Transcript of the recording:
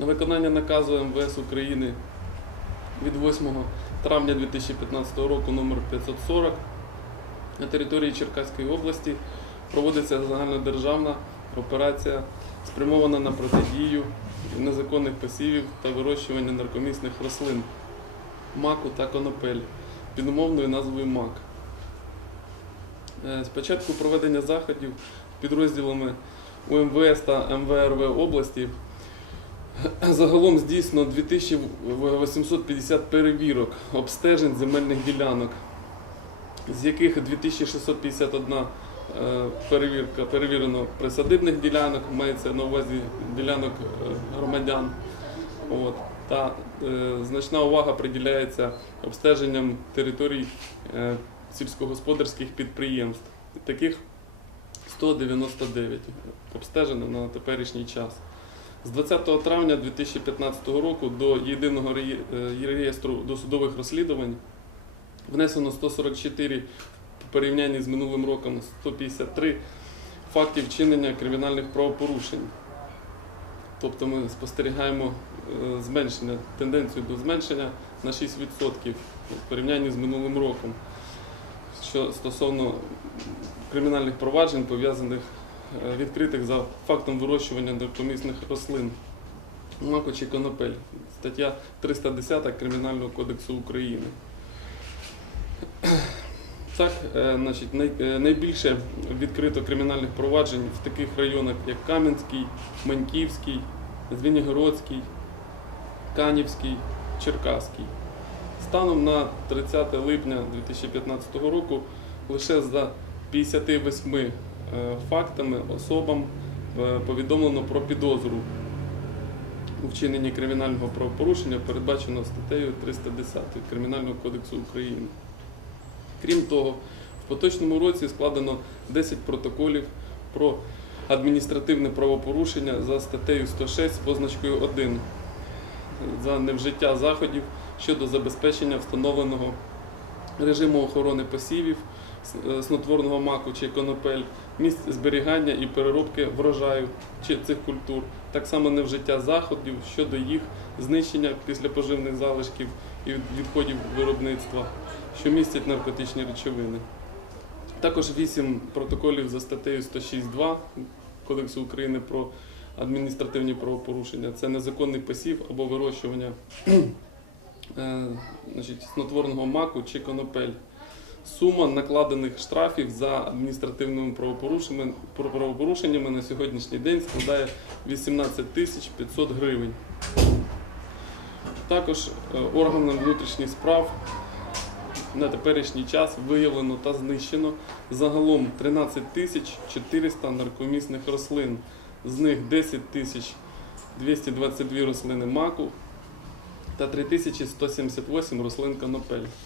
На виконання наказу МВС України від 8 травня 2015 року номер 540 на території Черкаської області проводиться загальнодержавна операція, спрямована на протидію незаконних посівів та вирощування наркомісних рослин, маку та конопель під умовною назвою МАК. Е, З початку проведення заходів підрозділами УМВС та МВРВ області загалом здійснено 2850 перевірок обстежень земельних ділянок, з яких 2651 е, перевірка перевірено присадибних ділянок, мається на увазі ділянок е, громадян. От. Та е, значна увага приділяється обстеженням територій е, сільськогосподарських підприємств. Таких 199 обстежено на теперішній час. З 20 травня 2015 року до єдиного е, реєстру досудових розслідувань внесено 144 в порівнянні з минулим роком 153 фактів вчинення кримінальних правопорушень. Тобто ми спостерігаємо е, зменшення, тенденцію до зменшення на 6% в порівнянні з минулим роком. Що стосовно кримінальних проваджень, пов'язаних відкритих за фактом вирощування наркомісних рослин, маку чи конопель, стаття 310 Кримінального кодексу України. Так, е, значить, е, найбільше відкрито кримінальних проваджень в таких районах, як Кам'янський, Маньківський, Звенігородський, Канівський, Черкаський. Станом на 30 липня 2015 року лише за 58 е, фактами особам е, повідомлено про підозру у вчиненні кримінального правопорушення, передбаченого статтею 310 Кримінального кодексу України. Крім того, в поточному році складено 10 протоколів про адміністративне правопорушення за статтею 106 з позначкою 1 за невжиття заходів щодо забезпечення встановленого режиму охорони посівів, е, снотворного маку чи конопель, місць зберігання і переробки врожаю чи цих культур, так само невжиття заходів щодо їх знищення після поживних залишків і відходів виробництва, що містять наркотичні речовини. Також 8 протоколів за статтею 106.2 Кодексу України про адміністративні правопорушення. Це незаконний посів або вирощування е, значить, снотворного маку чи конопель. Сума накладених штрафів за адміністративними правопорушеннями, на сьогоднішній день складає 18 тисяч 500 гривень. Також е, органам внутрішніх справ на теперішній час виявлено та знищено загалом 13 тисяч 400 наркомісних рослин. З них 10 тисяч 222 рослини маку та 3178 рослин конопель.